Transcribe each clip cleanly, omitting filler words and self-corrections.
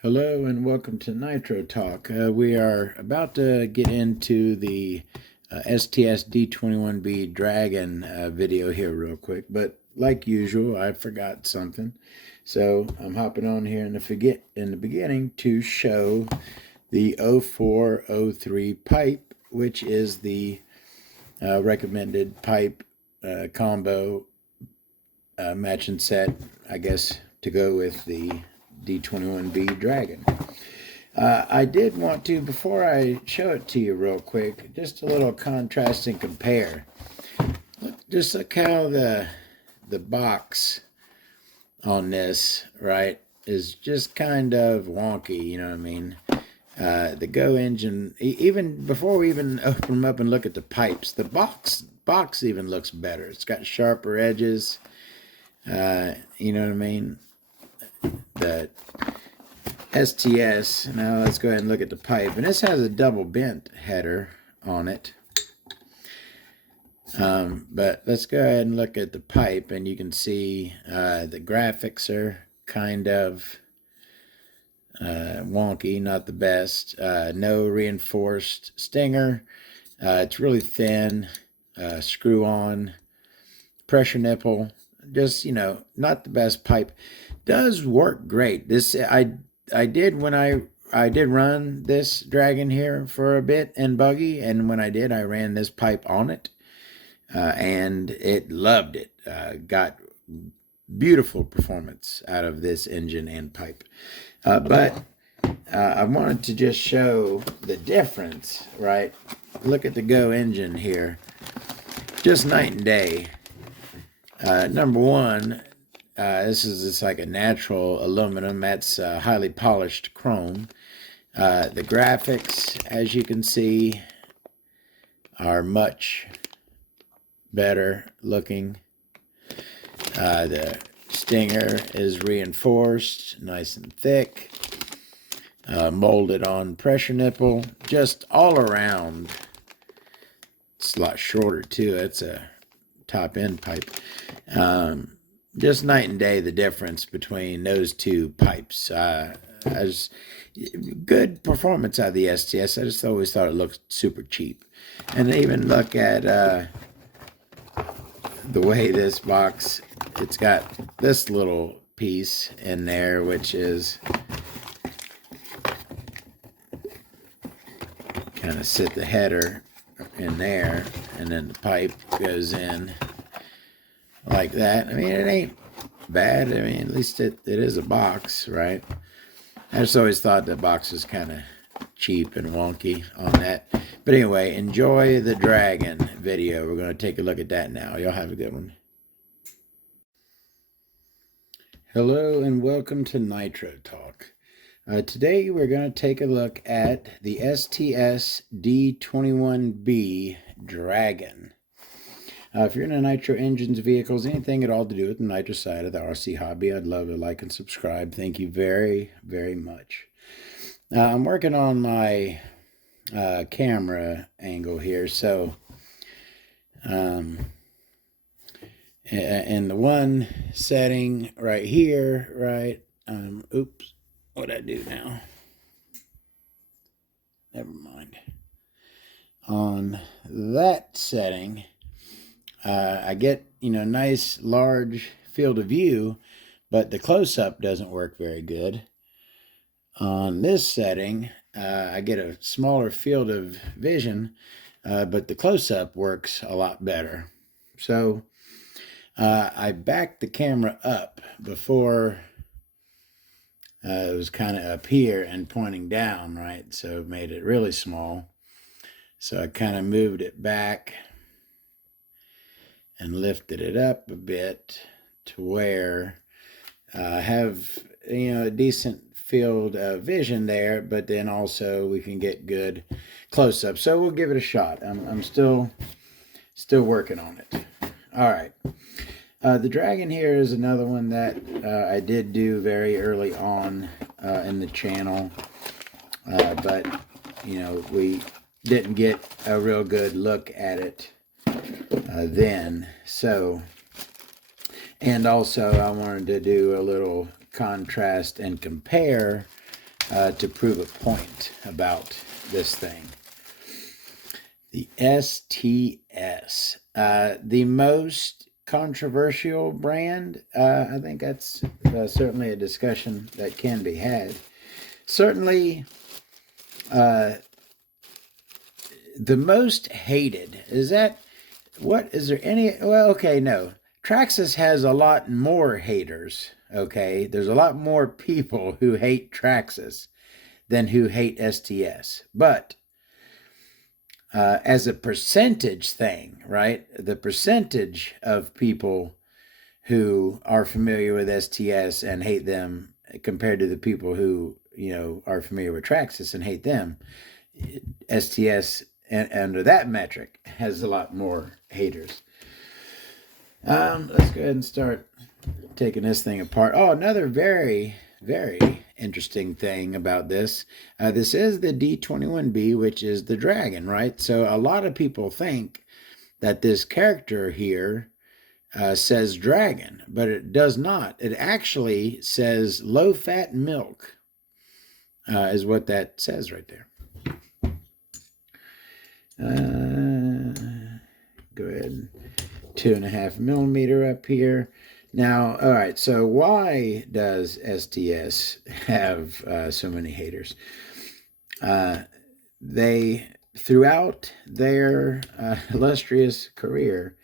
Hello and welcome to Nitro Talk. We are about to get into the STS D21B Dragon video here real quick, but like usual, I forgot something. So I'm hopping on here in the beginning to show the 0403 pipe, which is the recommended pipe combo matching set, I guess, to go with the D21B Dragon. I did want to, before I show it to you real quick, just a little contrast and compare. Just look how the box on this, right, is just kind of wonky, you know what I mean? The Go engine, even before we even open them up and look at the pipes, the box even looks better. It's got sharper edges, you know what I mean? The STS, now let's go ahead and look at the pipe, and this has a double bent header on it, but let's go ahead and look at the pipe, and you can see the graphics are kind of wonky, not the best. No reinforced stinger, it's really thin, screw on, pressure nipple, just, you know, not the best pipe. Does work great. This I did when I did run this Dragon here for a bit and buggy, and when I did, I ran this pipe on it, and it loved it. Got beautiful performance out of this engine and pipe, but I wanted to just show the difference, right? Look at the Go engine here, just night and day. Number one, this is just like a natural aluminum. That's highly polished chrome. The graphics, as you can see, are much better looking. The stinger is reinforced, nice and thick, molded on pressure nipple. Just all around, it's a lot shorter too. It's a top end pipe. Just night and day the difference between those two pipes. As good performance out of the STS. I just always thought it looked super cheap. And even look at the way this box, it's got this little piece in there, which is kind of sit the header in there, and then the pipe goes in like that. I mean, it ain't bad. I mean, at least it is a box, right? I just always thought the box was kind of cheap and wonky on that. But anyway, enjoy the Dragon video. We're going to take a look at that now. Y'all have a good one. Hello and welcome to Nitro Talk. Today we're going to take a look at the STS D21B Dragon. If you're into nitro engines, vehicles, anything at all to do with the nitro side of the RC hobby, I'd love to like and subscribe. Thank you very, very much. I'm working on my camera angle here, so in the one setting right here, right, oops, what'd I do now? Never mind. On that setting, I get, you know, nice large field of view, but the close-up doesn't work very good. On this setting, I get a smaller field of vision, but the close-up works a lot better. So I backed the camera up before it was kind of up here and pointing down, right? So it made it really small. So I kind of moved it back and lifted it up a bit to where I have, you know, a decent field of vision there, but then also we can get good close-up. So we'll give it a shot. I'm still working on it. All right. The Dragon here is another one that I did do very early on in the channel, but, you know, we didn't get a real good look at it then. So, and also I wanted to do a little contrast and compare to prove a point about this thing. The STS, the most controversial brand. I think that's certainly a discussion that can be had. Certainly, the most hated. Is that, what, is there any, well, okay, no. Traxxas has a lot more haters, okay? There's a lot more people who hate Traxxas than who hate STS. But as a percentage thing, right? The percentage of people who are familiar with STS and hate them compared to the people who, you know, are familiar with Traxxas and hate them, STS, under that metric, has a lot more haters. Let's go ahead and start taking this thing apart. Oh, another very, very interesting thing about this. This is the D21B, which is the dragon, right? So a lot of people think that this character here says dragon, but it does not. It actually says low-fat milk, is what that says right there. Go ahead, 2.5 millimeter up here. Now, all right, so why does STS have so many haters? They, throughout their illustrious career,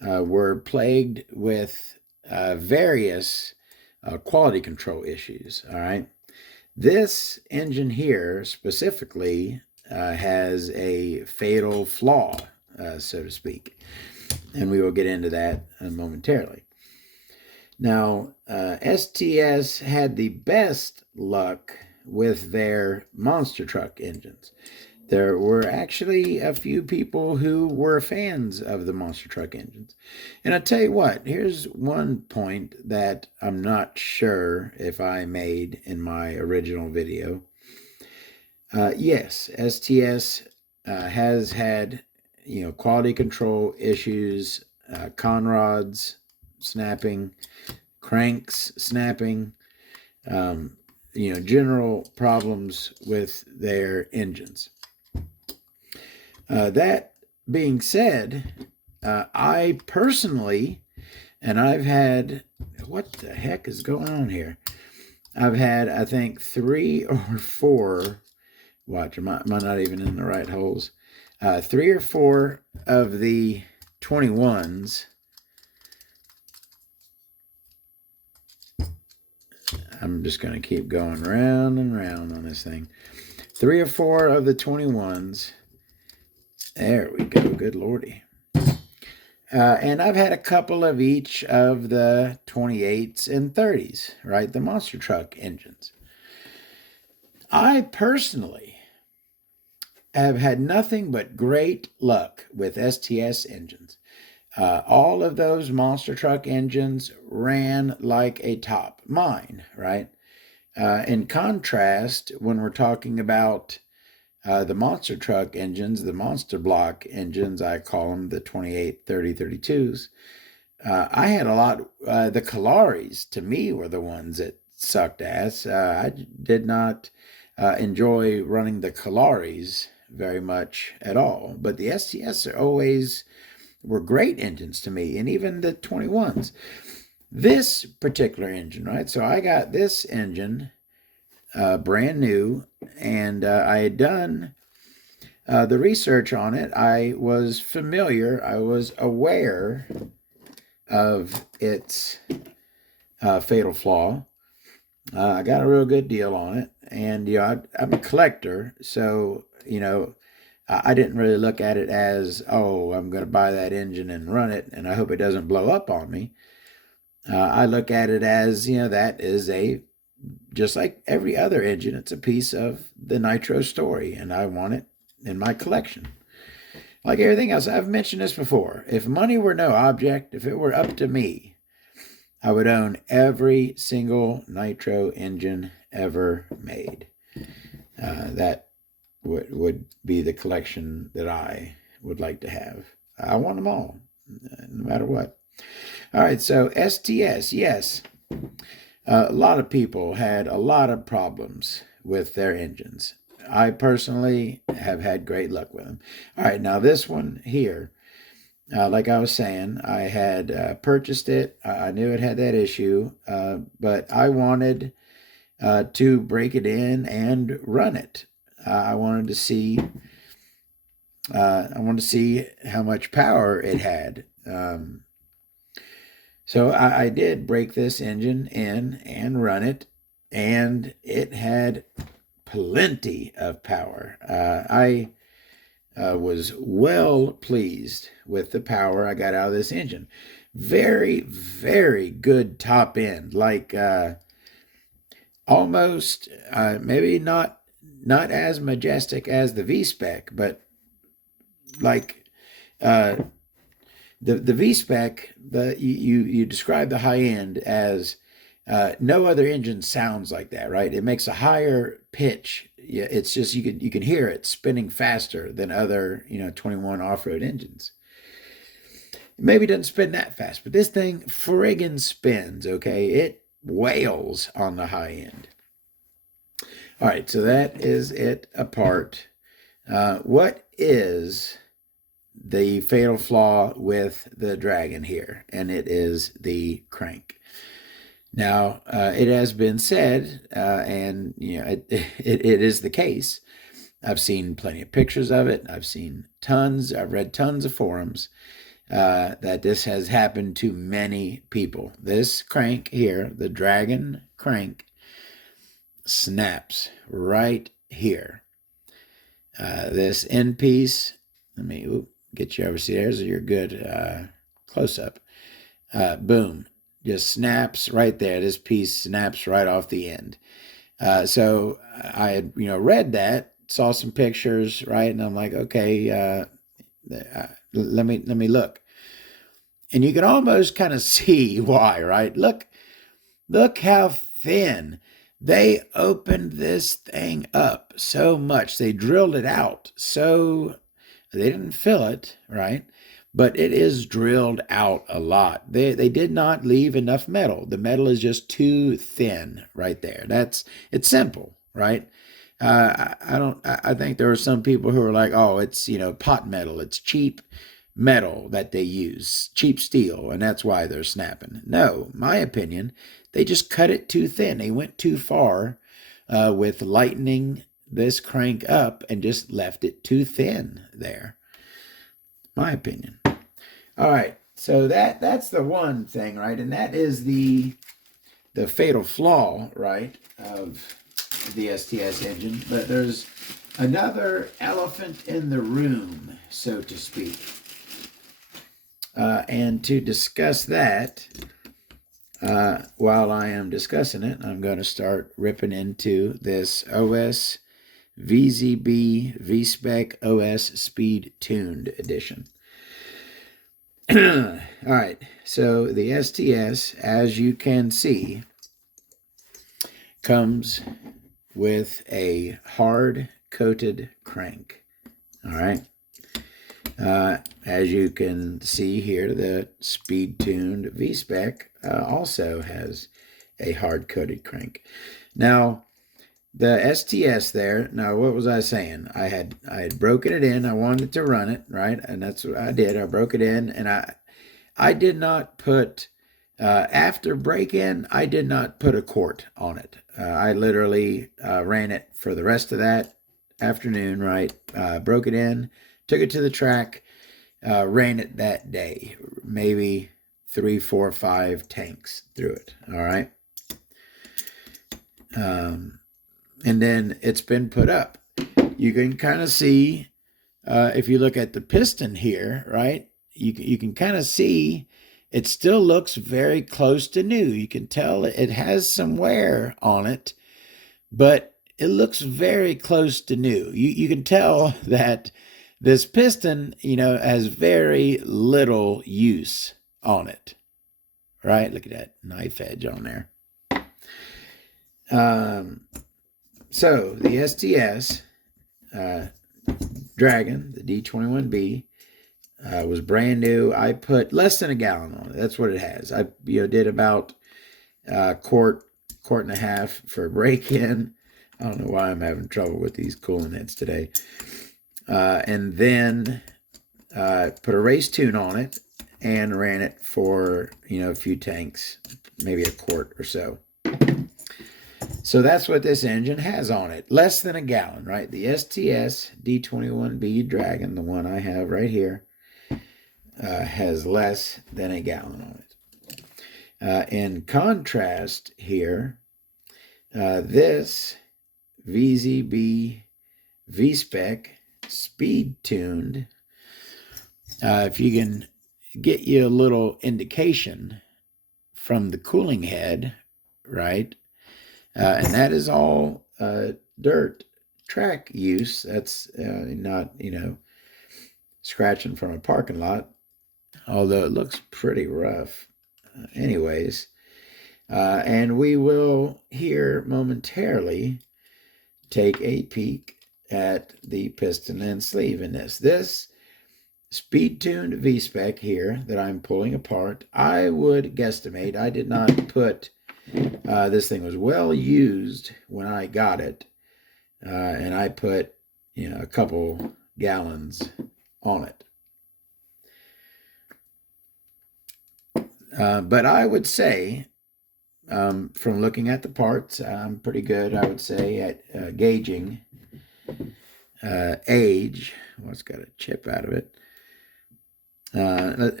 were plagued with various quality control issues, all right? This engine here specifically has a fatal flaw, so to speak, and we will get into that momentarily. Now, STS had the best luck with their monster truck engines. There were actually a few people who were fans of the monster truck engines. And I'll tell you what, here's one point that I'm not sure if I made in my original video. Yes, STS has had, you know, quality control issues, conrods snapping, cranks snapping, you know, general problems with their engines. That being said, I personally, and I've had, what the heck is going on here? I've had, I think, 3 or 4, watch, am I not even in the right holes? 3 or 4 of the 21s. I'm just going to keep going round and round on this thing. 3 or 4 of the 21s. There we go. Good lordy. And I've had a couple of each of the 28s and 30s, right? The monster truck engines. I personally have had nothing but great luck with STS engines. All of those monster truck engines ran like a top. Mine, right? In contrast, when we're talking about the monster truck engines, the monster block engines, I call them, the 28, 30, 32s, I had a lot, the Calaris, to me, were the ones that sucked ass. I did not enjoy running the Calaris very much at all, but the STS always were great engines to me, and even the 21s. This particular engine, right? So I got this engine brand new, and I had done the research on it. I was familiar, I was aware of its fatal flaw. I got a real good deal on it, and you know, I'm a collector, so you know, I didn't really look at it as, oh, I'm going to buy that engine and run it, and I hope it doesn't blow up on me. I look at it as, you know, that is just like every other engine, it's a piece of the Nitro story, and I want it in my collection. Like everything else, I've mentioned this before. If money were no object, if it were up to me, I would own every single Nitro engine ever made. That would be the collection that I would like to have. I want them all, no matter what. All right, so STS, yes. A lot of people had a lot of problems with their engines. I personally have had great luck with them. All right, now this one here, like I was saying, I had purchased it. I knew it had that issue, but I wanted to break it in and run it. I wanted to see. I wanted to see how much power it had. So I did break this engine in and run it, and it had plenty of power. I was well pleased with the power I got out of this engine. Very, very good top end, like almost maybe not as majestic as the V-Spec, but like the V-Spec, you describe the high end as no other engine sounds like that, right? It makes a higher pitch. Yeah, it's just you can hear it spinning faster than other 21 off-road engines. Maybe it doesn't spin that fast, but this thing friggin' spins. Okay, it wails on the high end. All right, so that is it apart. What is the fatal flaw with the Dragon here? And it is the crank. Now, it has been said, and it is the case. I've seen plenty of pictures of it. I've read tons of forums that this has happened to many people. This crank here, the Dragon crank, snaps right here. This end piece, let me get you over there so you're good close up. Boom, just snaps right there. This piece snaps right off the end. So I had read that, saw some pictures, right, and I'm like, okay, let me look, and you can almost kind of see why, right? Look how thin. They opened this thing up so much. They drilled it out. So they didn't fill it, right? But it is drilled out a lot. They did not leave enough metal. The metal is just too thin right there. It's simple, right? I think there are some people who are like, oh, it's pot metal. It's cheap metal that they use, cheap steel, and that's why they're snapping. No, my opinion, they just cut it too thin. They went too far with lightening this crank up and just left it too thin there. My opinion. All right, so that's the one thing, right? And that is the fatal flaw, right, of the STS engine. But there's another elephant in the room, so to speak. And to discuss that, while I am discussing it, I'm going to start ripping into this OS VZB V-Spec OS Speed Tuned Edition. All right, so the STS, as you can see, comes with a hard-coated crank. All right. As you can see here, the speed-tuned V-Spec also has a hard-coated crank. Now, the STS there, now what was I saying? I had broken it in. I wanted to run it, right? And that's what I did. I broke it in, and I did not put, after break-in, I did not put a quart on it. I literally ran it for the rest of that afternoon, right? Broke it in, took it to the track, ran it that day, maybe 3, 4, 5 tanks through it. All right. And then it's been put up. You can kind of see, if you look at the piston here, right? You can kind of see it still looks very close to new. You can tell it has some wear on it, but it looks very close to new. You can tell that this piston, has very little use on it, right? Look at that knife edge on there. So the STS Dragon, the D21B, was brand new. I put less than a gallon on it. That's what it has. I did about a quart quart and a half for a break-in. I don't know why I'm having trouble with these cooling heads today. And then put a race tune on it and ran it for, a few tanks, maybe a quart or so. So that's what this engine has on it. Less than a gallon, right? The STS D21B Dragon, the one I have right here, has less than a gallon on it. In contrast here, this VZB V-Spec speed tuned, if you can get you a little indication from the cooling head, right? And that is all dirt track use. That's not, scratching from a parking lot, although it looks pretty rough. Anyways, and we will here momentarily take a peek at the piston and sleeve in this. This speed-tuned V-Spec here that I'm pulling apart, I would guesstimate, I did not put, this thing was well used when I got it, and I put, a couple gallons on it. But I would say, from looking at the parts, I'm pretty good, I would say, at gauging age. Well, it's got a chip out of it.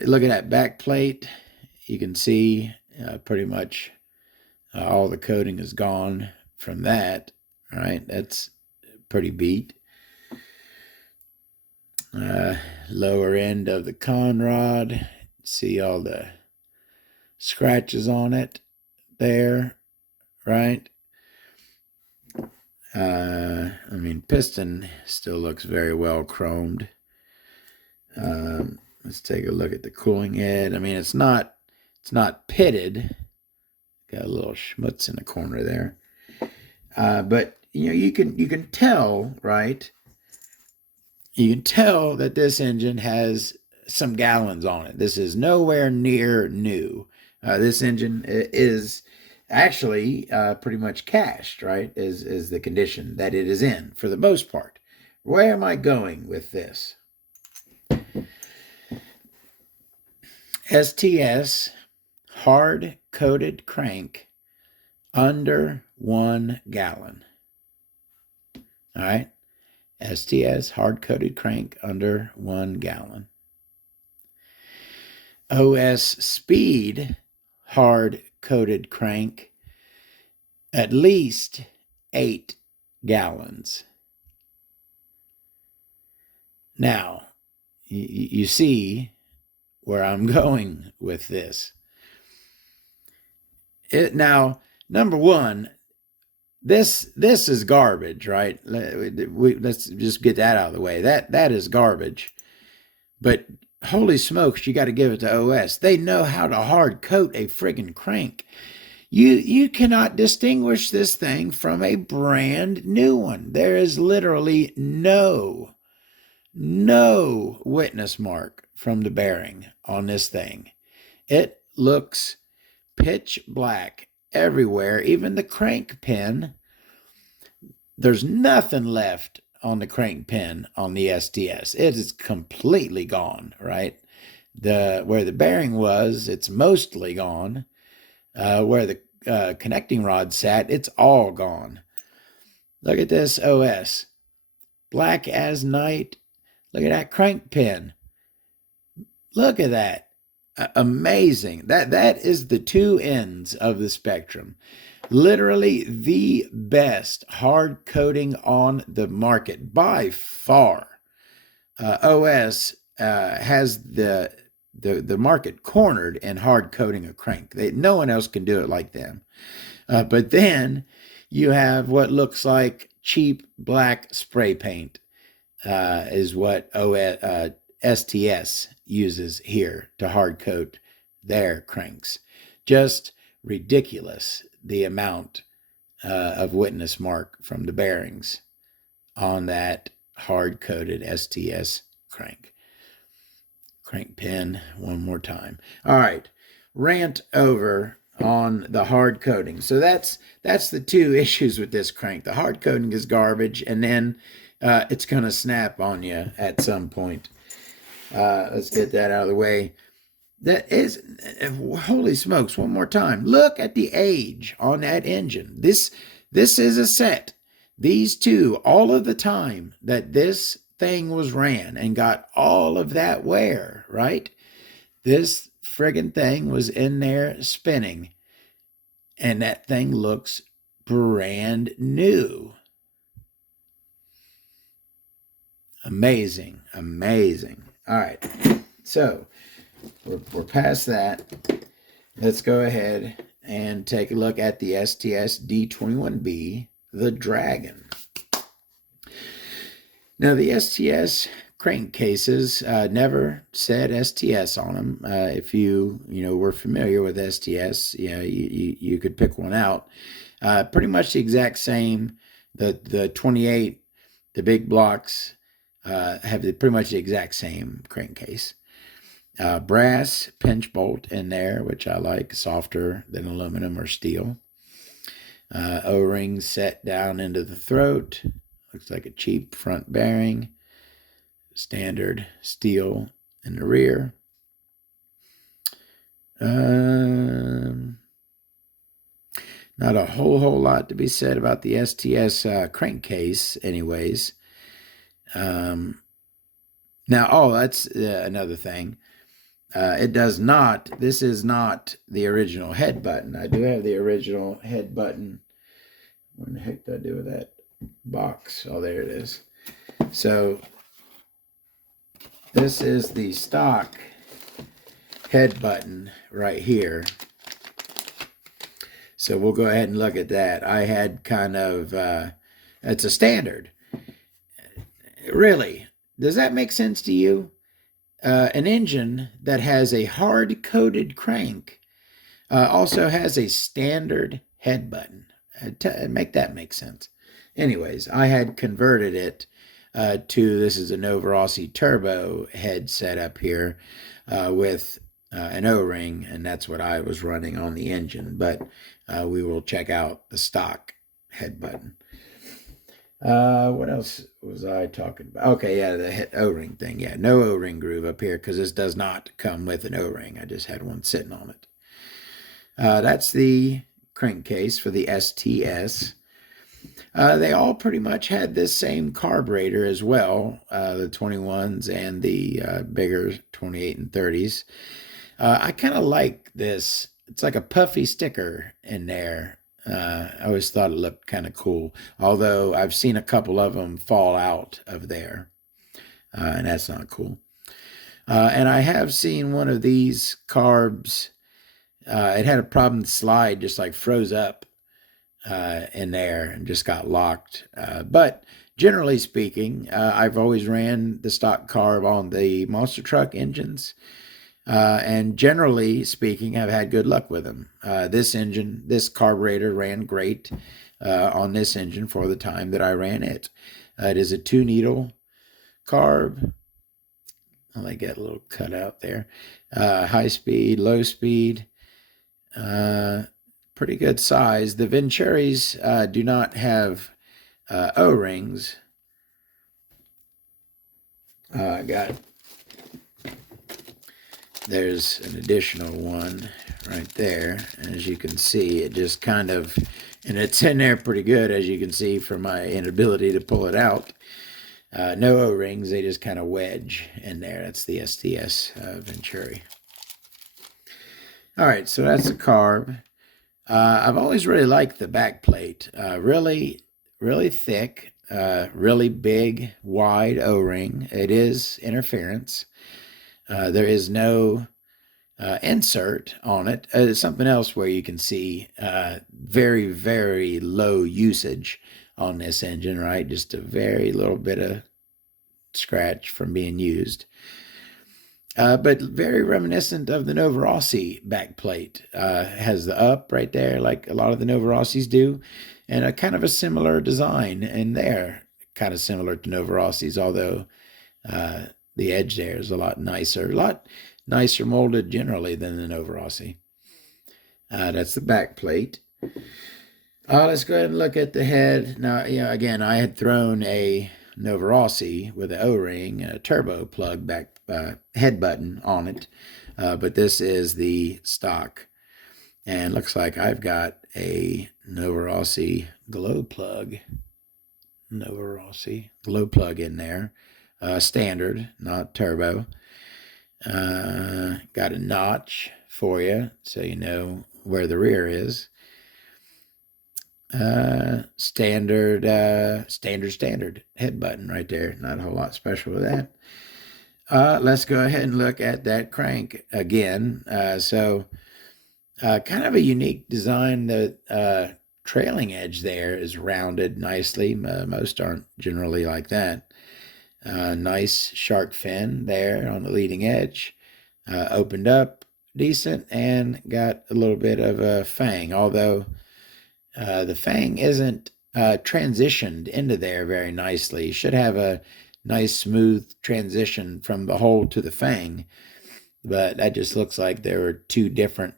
Look at that back plate. You can see pretty much all the coating is gone from that. All right, that's pretty beat. Lower end of the con rod. See all the scratches on it there, right? Piston still looks very well chromed. Let's take a look at the cooling head. It's not pitted. Got a little schmutz in the corner there. But you can tell, right? You can tell that this engine has some gallons on it. This is nowhere near new. This engine is actually pretty much cashed, right? Is the condition that it is in for the most part. Where am I going with this? STS hard coated crank under 1 gallon. All right. STS hard coated crank under 1 gallon. OS speed hard coated crank at least 8 gallons. Now, you see where I'm going with this. Now, number one, this is garbage, right? Let's just get that out of the way. That is garbage. But holy smokes, you got to give it to OS. They know how to hard coat a friggin' crank. You cannot distinguish this thing from a brand new one. There is literally no witness mark from the bearing on this thing. It looks pitch black everywhere. Even the crank pin, there's nothing left on the crank pin on the STS. It is completely gone, right? Where the bearing was, it's mostly gone. Where the connecting rod sat, it's all gone. Look at this OS. Black as night. Look at that crank pin. Look at that. Amazing. That is the two ends of the spectrum. Literally the best hard coating on the market by far. OS has the market cornered in hard coating a crank. No one else can do it like them. But then you have what looks like cheap black spray paint is what STS uses here to hard coat their cranks. Just ridiculous, the amount of witness mark from the bearings on that hard coated STS crank. Crank pin one more time. All right, rant over. on the hard coating. So that's the two issues with this crank. The hard coating is garbage, and then it's going to snap on you at some point. Let's get that out of the way. That is, holy smokes, one more time. Look at the age on that engine. This is a set. These two, all of the time that this thing was ran and got all of that wear, right? This friggin' thing was in there spinning, and that thing looks brand new. Amazing, amazing. All right, so we're past that. Let's go ahead and take a look at the STS D21B, the Dragon. Now, the STS crankcases never said STS on them. If you were familiar with STS, you could pick one out. Pretty much the exact same. The 28, the big blocks have pretty much the exact same crankcase. Brass pinch bolt in there, which I like, softer than aluminum or steel. O-ring set down into the throat. Looks like a cheap front bearing. Standard steel in the rear. Not a whole lot to be said about the STS crankcase anyways. Now, that's another thing. This is not the original head button. I do have the original head button. What the heck did I do with that box? Oh, there it is. So this is the stock head button right here. So we'll go ahead and look at that. I had kind of, it's a standard. Really, does that make sense to you? An engine that has a hard-coated crank also has a standard head button. Make that make sense. Anyways, I had converted it to, this is a Novorossi turbo head setup here with an O-ring, and that's what I was running on the engine. But we will check out the stock head button. What else was I talking about? Okay, yeah, the O-ring thing. Yeah, no O-ring groove up here because this does not come with an O-ring. I just had one sitting on it. That's the crankcase for the STS. They all pretty much had this same carburetor as well, the 21s and the bigger 28 and 30s. I kind of like this. It's like a puffy sticker in there. I always thought it looked kind of cool, although I've seen a couple of them fall out of there, and that's not cool. And I have seen one of these carbs. It had a problem, the slide just like froze up in there and just got locked. But generally speaking, I've always ran the stock carb on the monster truck engines. And generally speaking, I've had good luck with them. This carburetor ran great on this engine for the time that I ran it. It is a 2-needle carb. I get a little cutout there. High speed, low speed. Pretty good size. The Venturis do not have O-rings. There's an additional one right there. And as you can see, it just kind of, and it's in there pretty good, as you can see from my inability to pull it out. No O-rings, they just kind of wedge in there. That's the STS Venturi. All right, so that's the carb. I've always really liked the back plate. Really thick, really big, wide O-ring. It is interference. There is no insert on it. There's something else where you can see very, very low usage on this engine, right? Just a very little bit of scratch from being used. But very reminiscent of the Novorossi back plate. Has the up right there like a lot of the Novorossis do, and a kind of a similar design in there. Kind of similar to Novorossi's, although the edge there is a lot nicer molded generally than the Novorossi. That's the back plate. Let's go ahead and look at the head. Now, again, I had thrown a Nova Rossi with an O-ring and a turbo plug back head button on it, but this is the stock. And looks like I've got a Nova Rossi glow plug. In there. Standard, not turbo. Got a notch for you so you know where the rear is. Standard head button right there. Not a whole lot special with that. Let's go ahead and look at that crank again. Kind of a unique design. The trailing edge there is rounded nicely. Most aren't generally like that. Nice shark fin there on the leading edge. Opened up decent and got a little bit of a fang, although the fang isn't transitioned into there very nicely. Should have a nice smooth transition from the hole to the fang, but that just looks like there were two different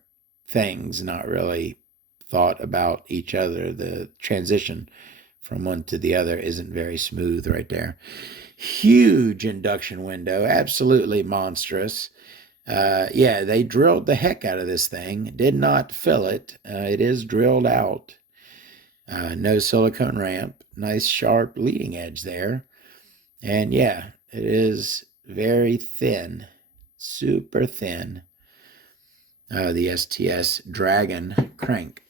things, not really thought about each other. The transition from one to the other isn't very smooth right there. Huge induction window, absolutely monstrous. Yeah, they drilled the heck out of this thing. Did not fill it. It is drilled out. No silicone ramp. Nice sharp leading edge there. And yeah, it is very thin. Super thin. The STS Dragon crank.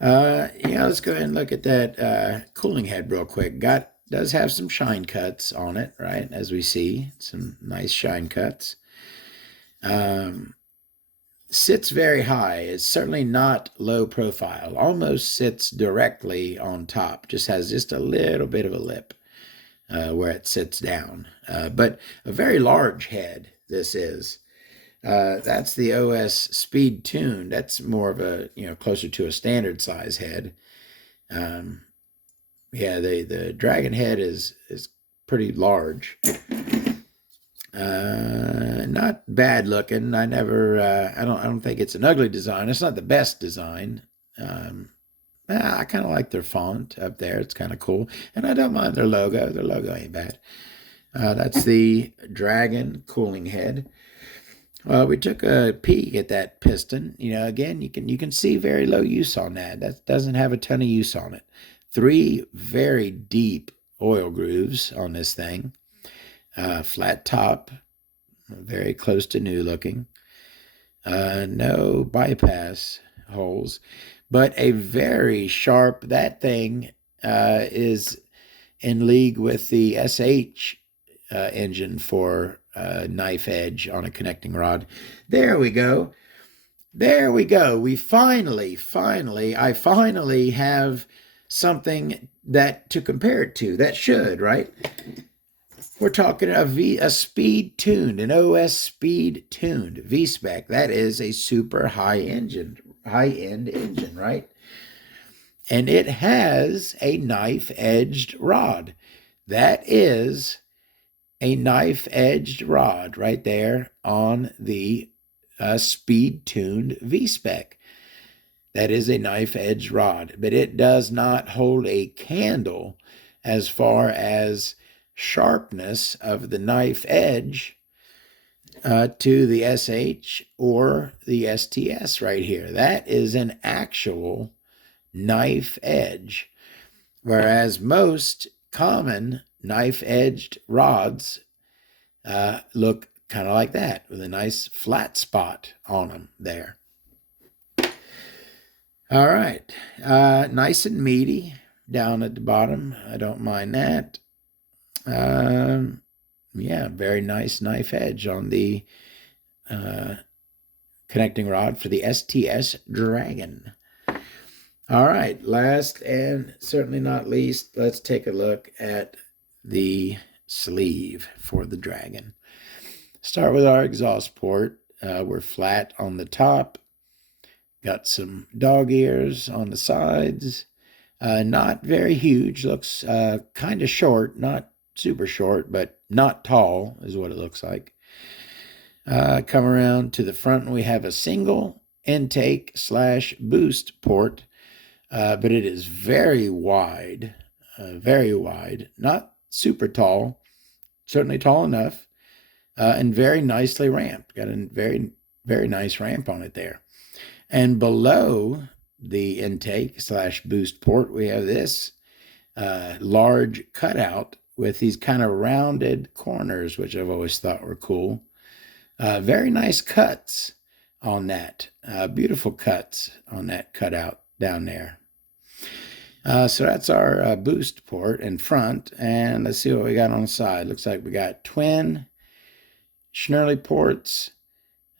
Let's go ahead and look at that cooling head real quick. Does have some shine cuts on it, right? As we see, some nice shine cuts. Sits very high. It's certainly not low profile. Almost sits directly on top. Just has just a little bit of a lip where it sits down. But a very large head this is. That's the OS Speed Tuned. That's more of a, closer to a standard size head. Yeah, the Dragon head is pretty large. Not bad looking. I don't think it's an ugly design. It's not the best design. I kind of like their font up there. It's kind of cool. And I don't mind their logo. Their logo ain't bad. That's the Dragon cooling head. Well, we took a peek at that piston. Again, you can see very low use on that. That doesn't have a ton of use on it. 3 very deep oil grooves on this thing. Flat top, very close to new looking. No bypass holes, but a very sharp. That thing is in league with the SH engine for knife edge on a connecting rod. There we go. I finally have something that to compare it to. That should, right? We're talking a speed tuned, an OS speed tuned V-spec. That is a super high-end engine, right? And it has a knife-edged rod. That is a knife-edged rod right there on the speed-tuned V-spec. That is a knife-edged rod, but it does not hold a candle as far as sharpness of the knife edge to the SH or the STS right here. That is an actual knife edge, whereas most common knife-edged rods look kind of like that with a nice flat spot on them there. All right, nice and meaty down at the bottom. I don't mind that. Yeah, very nice knife edge on the connecting rod for the STS Dragon. All right, last and certainly not least, let's take a look at the sleeve for the Dragon. Start with our exhaust port. We're flat on the top. Got some dog ears on the sides. Not very huge. Looks kind of short. Not super short, but not tall is what it looks like. Come around to the front, and we have a single intake slash boost port, but it is very wide, not super tall, certainly tall enough, and very nicely ramped. Got a very nice ramp on it there. And below the intake slash boost port, we have this large cutout with these kind of rounded corners, which I've always thought were cool. Very nice cuts on that. Beautiful cuts on that cutout down there. So that's our boost port in front. And let's see what we got on the side. Looks like we got twin Schnurly ports,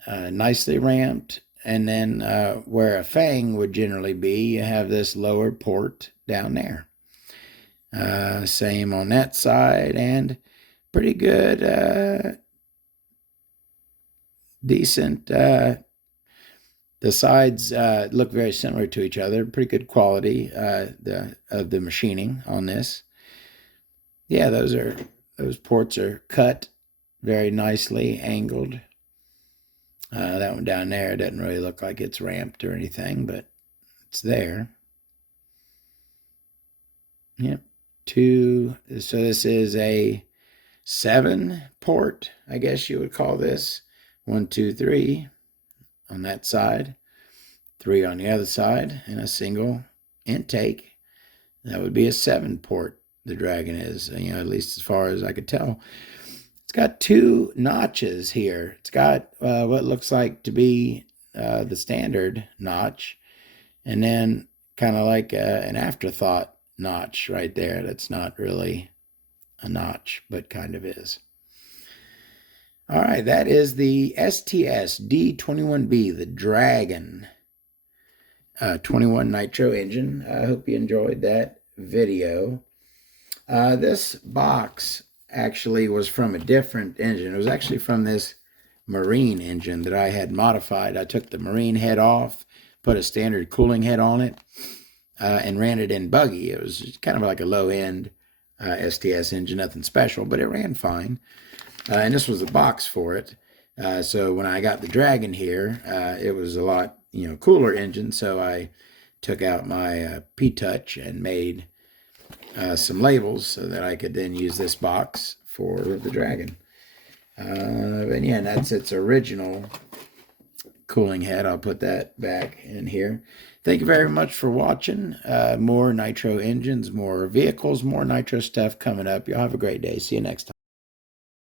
nicely ramped. And then where a fang would generally be, you have this lower port down there. Same on that side, and pretty good, decent. The sides look very similar to each other. Pretty good quality of the machining on this. Yeah, those ports are cut very nicely, angled. That one down there doesn't really look like it's ramped or anything, but it's there. Yep. So this is a 7 port, I guess you would call this. 1, 2, 3 on that side, 3 on the other side, and a single intake. That would be a 7 port, the Dragon is, at least as far as I could tell. It's got 2 notches here. It's got what looks like to be the standard notch, and then kind of like an afterthought notch right there. That's not really a notch, but kind of is. All right, that is the STS D21B, the Dragon 21 Nitro engine. I hope you enjoyed that video. This box actually was from a different engine. It was actually from this Marine engine that I had modified. I took the Marine head off, put a standard cooling head on it, and ran it in buggy. It was kind of like a low-end STS engine, nothing special, but it ran fine. And this was the box for it. So when I got the Dragon here, it was a lot, cooler engine. So I took out my P-Touch and made some labels so that I could then use this box for the Dragon. And yeah, that's its original cooling head. I'll put that back in here. Thank you very much for watching. More Nitro engines, more vehicles, more Nitro stuff coming up. Y'all have a great day. See you next time.